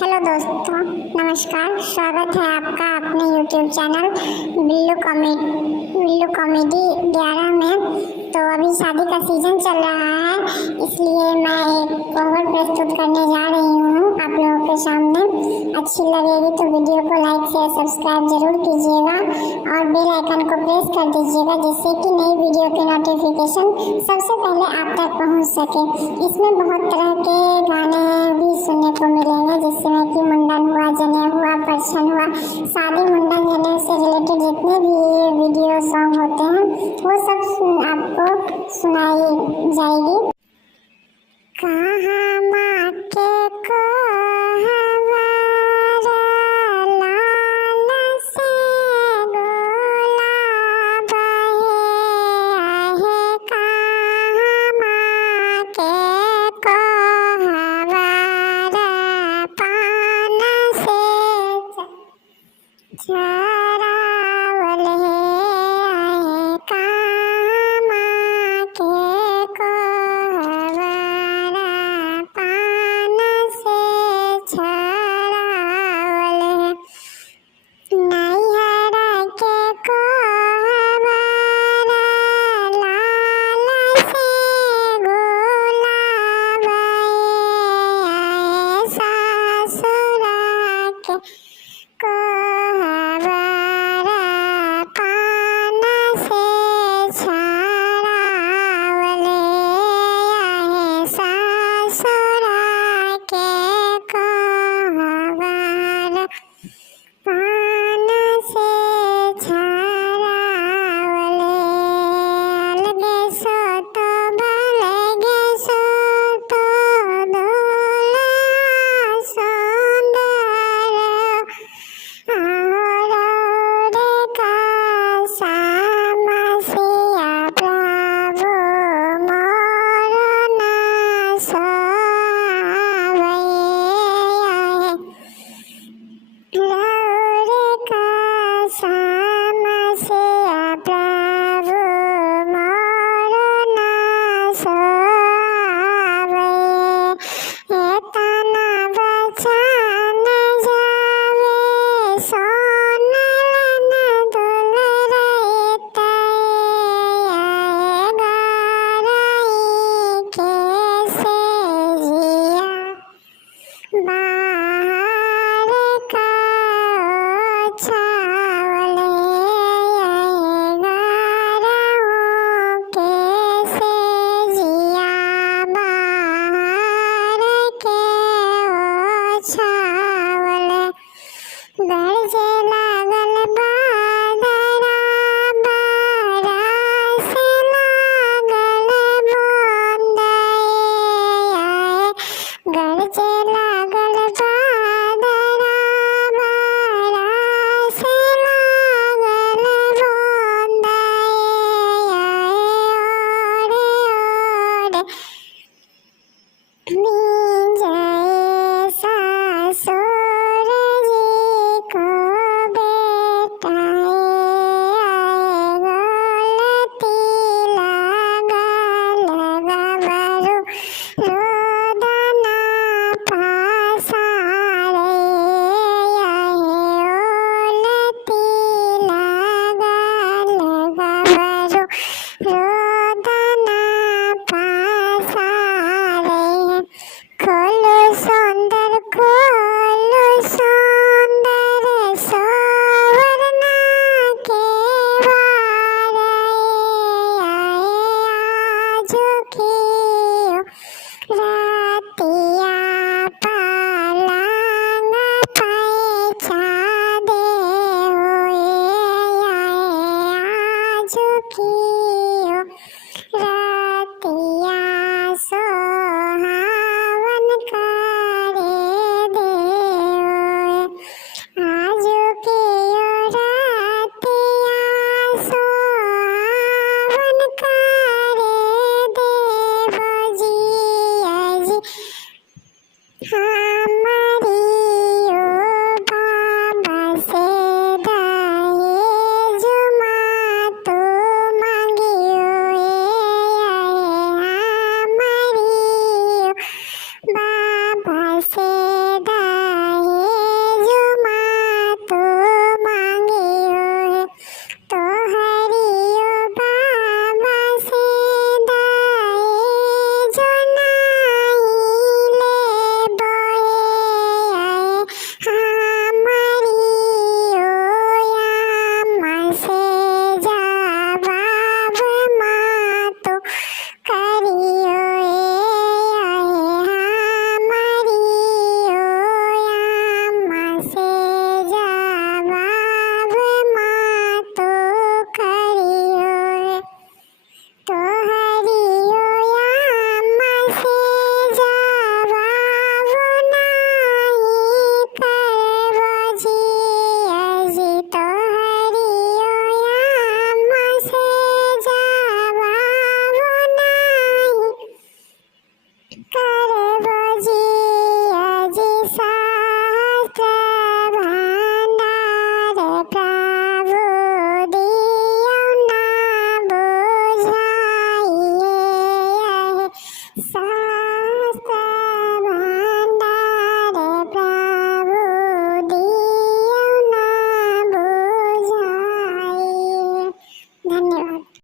Hello दोस्तों, नमस्कार। स्वागत है आपका अपने YouTube चैनल बिल्लू कॉमेडी 11 में। तो अभी शादी का सीज़न चल रहा है, इसलिए मैं एक कोवर प्रस्तुत करने जा रही हूँ आप लोगों के सामने। अच्छी लगेगी तो वीडियो को लाइक शेयर सब्सक्राइब जरूर कीजिएगा और बेल आइकन को प्रेस कर दीजिएगा, जिससे कि नई वीडियो की नोटिफिकेशन सबसे पहले आप तक पहुँच सके। इसमें बहुत तरह के गाने भी सुनने को मिलेंगे, जिसमें कि मुंडन हुआ, जनेऊ हुआ, परछन हुआ, शादी मुंडन जनेऊ से रिलेटेड जितने भी वीडियो सॉन्ग होते हैं वो सब आपको सुनाई जाएगी। कहाँ माँ के को हमारा लाल से गुलाब है, कहाँ माँ के को हमारा पान से चरावल है, कहाँ माँ के को हमारा पान से चरावल है। नैहरा के को हमारा लाल से गुलाब है, सासुरा के को हमारा पान से छाड़ावल है, सासुरा के को हमारा पान से छाड़ावल। अलगे सो तो भलगे सो तो दूल्हा सुंदर, औरे का सामसिया प्रभु मोर न सोवै, औरे का सामसिया प्रभु मोर न सोवै। एतना बचन जावे सोनलन दुलरैते, गरई के से जिया बाहर का छावल है, गरऊ के से जिया बाहर के छावल। गरजे लागल बादरा बरस लागल बूंदै, गरजे लागल बादरा बरस लागल बूंदै, ओरे ओरे भींजे ससुर जी को बेटाए, गलती लागल गबरू रोदना पसारे, ओलती लागल गबरू रोदना पसारे। खोलो सुंदर सवरना के वारे, आजू की रातिया पलंग पैचा दे होए, आजू की रातिया सोहावन करे दे होए, आजू की रातिया सोहावन करे दे बजिया जी। हम